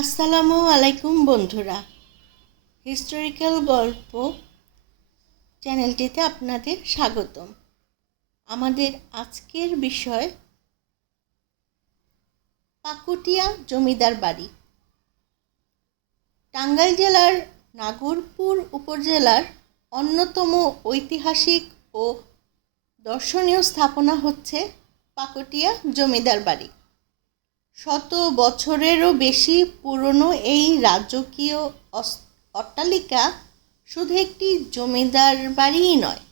আসসালামু আলাইকুম বন্ধুরা, হিস্টোরিক্যাল গল্প চ্যানেলটিতে আপনাদের স্বাগতম। আমাদের আজকের বিষয় পাকুটিয়া জমিদার বাড়ি। টাঙ্গাইল জেলার নাগরপুর উপজেলার অন্যতম ঐতিহাসিক ও দর্শনীয় স্থাপনা হচ্ছে পাকুটিয়া জমিদার বাড়ি। শত বছরেরও বেশি পুরনো এই রাজকীয় অট্টালিকা শুধু একটি জমিদার বাড়িই নয়,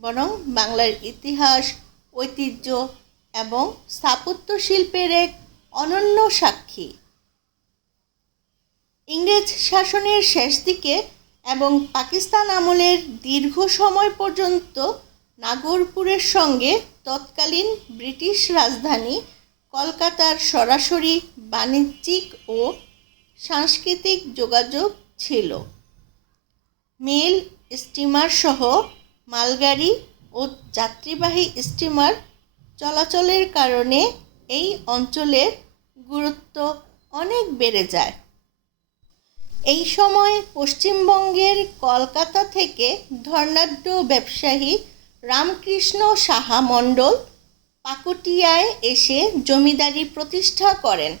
বরং বাংলার ইতিহাস, ঐতিহ্য এবং স্থাপত্য শিল্পের এক অনন্য সাক্ষী। ইংরেজ শাসনের শেষ দিকে এবং পাকিস্তান আমলের দীর্ঘ সময় পর্যন্ত নাগরপুরের সঙ্গে তৎকালীন ব্রিটিশ রাজধানী কলকাতার সরাসরি বাণিজ্যিক ও সাংস্কৃতিক যোগাযোগ ছিল। মেল স্টিমার সহ মালগাড়ি ও যাত্রীবাহী স্টিমার চলাচলের কারণে এই অঞ্চলের গুরুত্ব অনেক বেড়ে যায়। এই সময় পশ্চিমবঙ্গের কলকাতা থেকে ধনাঢ্য ব্যবসায়ী রামকৃষ্ণ সাহা মণ্ডল পাকুটিয়ায় এসে জমিদারি প্রতিষ্ঠা করেন।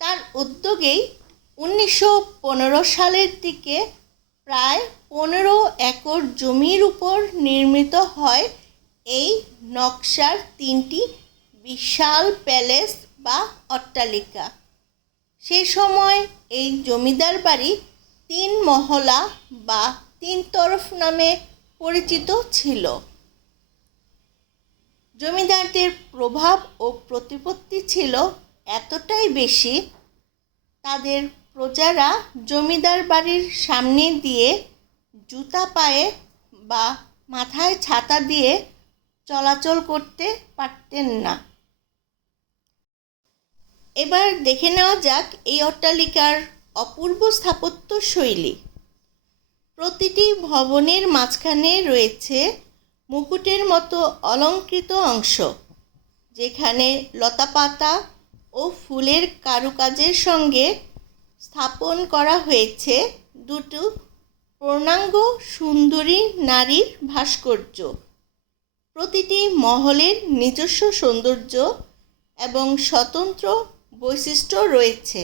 তার উদ্যোগেই 1915 সালের দিকে প্রায় 15 একর জমির উপর নির্মিত হয় এই নকশার 3টি বিশাল প্যালেস বা অট্টালিকা। সে সময় এই জমিদার বাড়ি 3 মহলা বা 3 তরফ নামে পরিচিত ছিল। জমিদারদের প্রভাব ও প্রতিপত্তি ছিল এতটাই বেশি, তাদের প্রজারা জমিদার বাড়ির সামনে দিয়ে জুতা পায়ে বা মাথায় ছাতা দিয়ে চলাচল করতে পারতেন না। এবার দেখে নেওয়া যাক এই অট্টালিকার অপূর্ব স্থাপত্য শৈলী। প্রতিটি ভবনের মাঝখানে রয়েছে মুকুটের মতো অলঙ্কৃত অংশ, যেখানে লতাপাতা ও ফুলের কারুকাজের সঙ্গে স্থাপন করা হয়েছে দুটো পূর্ণাঙ্গ সুন্দরী নারীর ভাস্কর্য। প্রতিটি মহলের নিজস্ব সৌন্দর্য এবং স্বতন্ত্র বৈশিষ্ট্য রয়েছে।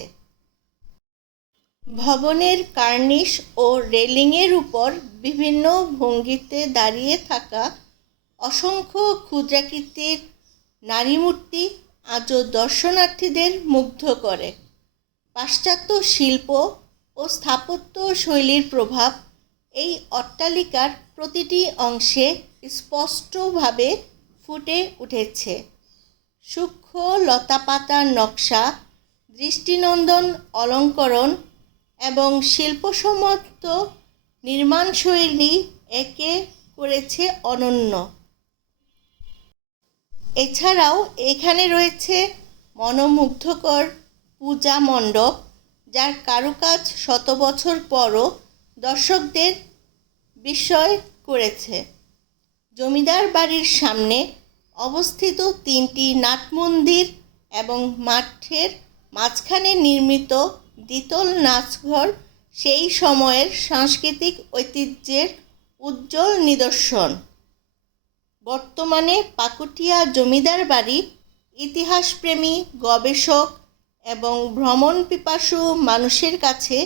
ভবনের কার্নিশ ও রেলিংয়ের উপর বিভিন্ন ভঙ্গিতে দাঁড়িয়ে থাকা অসংখ্য ক্ষুদ্রাকৃতির নারী মূর্তি আজও দর্শনার্থীদের মুগ্ধ করে। পাশ্চাত্য শিল্প ও স্থাপত্য শৈলীর প্রভাব এই অট্টালিকার প্রতিটি অংশে স্পষ্টভাবে ফুটে উঠেছে। সূক্ষ্ম লতাপাতার নকশা, দৃষ্টিনন্দন অলঙ্করণ এবং শিল্পসম্মত নির্মাণশৈলী একে করেছে অনন্য। এছাড়াও এখানে রয়েছে মনোমুগ্ধকর পূজা মণ্ডপ, যার কারুকাজ শত বছর পরও দর্শকদের বিস্ময় করেছে। জমিদার বাড়ির সামনে অবস্থিত 3টি নাট মন্দির এবং মাঠের মাঝখানে নির্মিত দ্বিতল নাচঘর সেই সময়ের সাংস্কৃতিক ঐতিহ্যের উজ্জ্বল নিদর্শন। বর্তমানে পাকুটিয়া জমিদার বাড়ি ইতিহাসপ্রেমী, গবেষক এবং ভ্রমণ পিপাসু মানুষের কাছে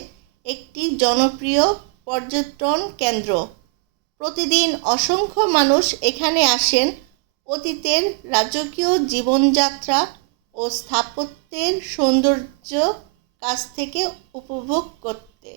একটি জনপ্রিয় পর্যটন কেন্দ্র। প্রতিদিন অসংখ্য মানুষ এখানে আসেন অতীতের রাজকীয় জীবনযাত্রা ও স্থাপত্যের সৌন্দর্য কাছ থেকে উপভোগ করতে।